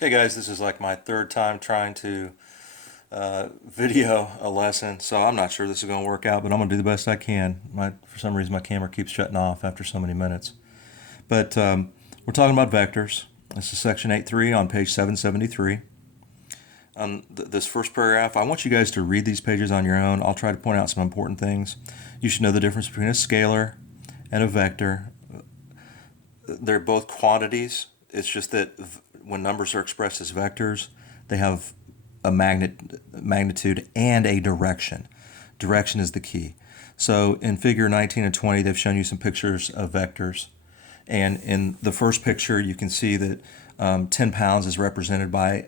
Hey guys, this is like my third time trying to video a lesson, so I'm not sure this is going to work out, but I'm going to do the best I can. For some reason, my camera keeps shutting off after so many minutes. But we're talking about vectors. This is section 8.3 on page 773. On this first paragraph, I want you guys to read these pages on your own. I'll try to point out some important things. You should know the difference between a scalar and a vector. They're both quantities. It's just that when numbers are expressed as vectors, they have a magnitude and a direction. Direction is the key. So in figure 19 and 20, they've shown you some pictures of vectors. And in the first picture, you can see that 10 pounds is represented by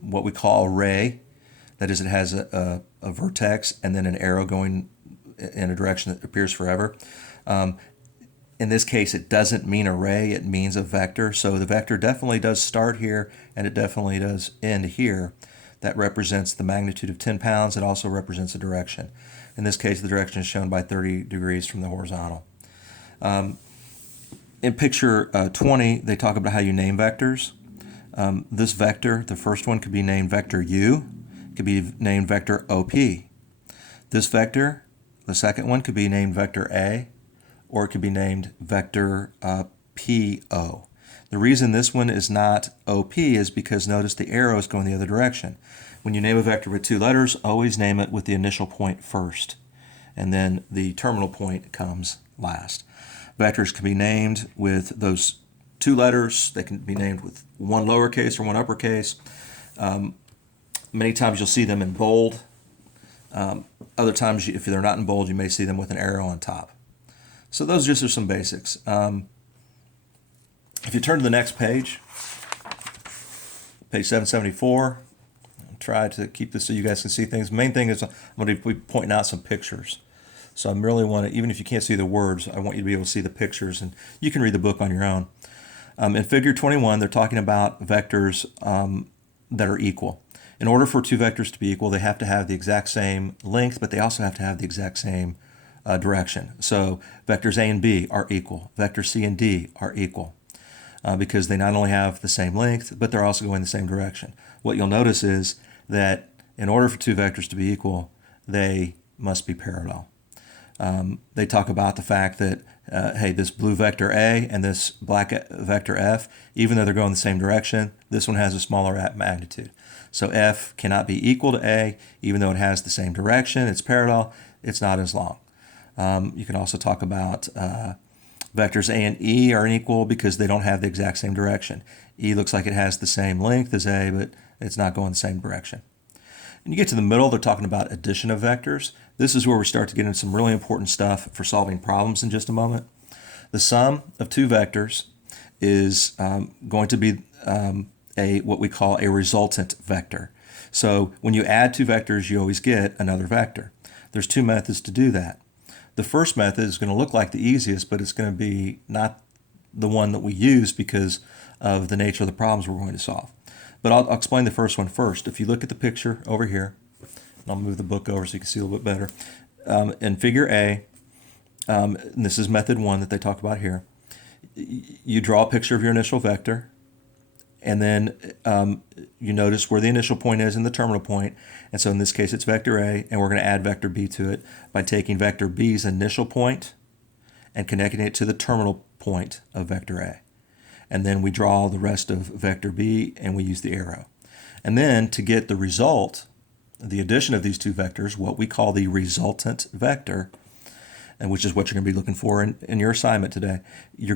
what we call a ray. That is, it has a vertex and then an arrow going in a direction that appears forever. In this case, it doesn't mean a ray, it means a vector. So the vector definitely does start here, and it definitely does end here. That represents the magnitude of 10 pounds. It also represents a direction. In this case, the direction is shown by 30 degrees from the horizontal. In picture 20, they talk about how you name vectors. This vector, the first one, could be named vector U, could be named vector OP. This vector, the second one, could be named vector A, or it could be named vector PO. The reason this one is not OP is because notice the arrow is going the other direction. When you name a vector with two letters, always name it with the initial point first, and then the terminal point comes last. Vectors can be named with those two letters. They can be named with one lowercase or one uppercase. Many times you'll see them in bold. Other times, if they're not in bold, you may see them with an arrow on top. So those just are some basics. If you turn to the next page, page 774, I'll try to keep this so you guys can see things. The main thing is I'm going to be pointing out some pictures. So I really want to, even if you can't see the words, I want you to be able to see the pictures, and you can read the book on your own. In figure 21, they're talking about vectors that are equal. In order for two vectors to be equal, they have to have the exact same length, but they also have to have the exact same direction. So vectors A and B are equal. Vectors C and D are equal because they not only have the same length, but they're also going the same direction. What you'll notice is that in order for two vectors to be equal, they must be parallel. They talk about the fact that, hey, this blue vector A and this black vector F, even though they're going the same direction, this one has a smaller magnitude. So F cannot be equal to A, even though it has the same direction, it's parallel, it's not as long. You can also talk about vectors A and E are unequal because they don't have the exact same direction. E looks like it has the same length as A, but it's not going the same direction. And you get to the middle, they're talking about addition of vectors. This is where we start to get into some really important stuff for solving problems in just a moment. The sum of two vectors is going to be what we call a resultant vector. So when you add two vectors, you always get another vector. There's two methods to do that. The first method is going to look like the easiest, but it's going to be not the one that we use because of the nature of the problems we're going to solve. But I'll explain the first one first. If you look at the picture over here, and I'll move the book over so you can see a little bit better. In figure A, and this is method one that they talk about here, you draw a picture of your initial vector, and then you notice where the initial point is and the terminal point. And so in this case, it's vector A, and we're going to add vector B to it by taking vector B's initial point and connecting it to the terminal point of vector A. And then we draw the rest of vector B, and we use the arrow. And then to get the result, the addition of these two vectors, what we call the resultant vector, and which is what you're going to be looking for in your assignment today, you're